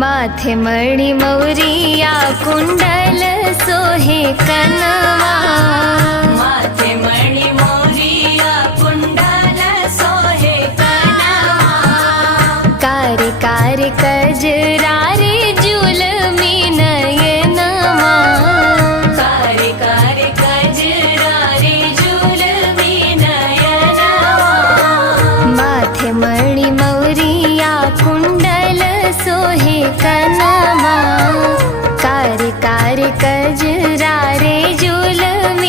माथे मणि मौरिया कुंडल सोहे कनवा। माथे मणि मौरिया कुंडल सोहे कनवा। कारी कारी कजरारे जुलमी नयनवा। कारी कारी कजरारे जुलमी नयनवा। माथे मणि मौरिया कुंडल सोहे कनवा। कारी कारी कजरारे जुलमी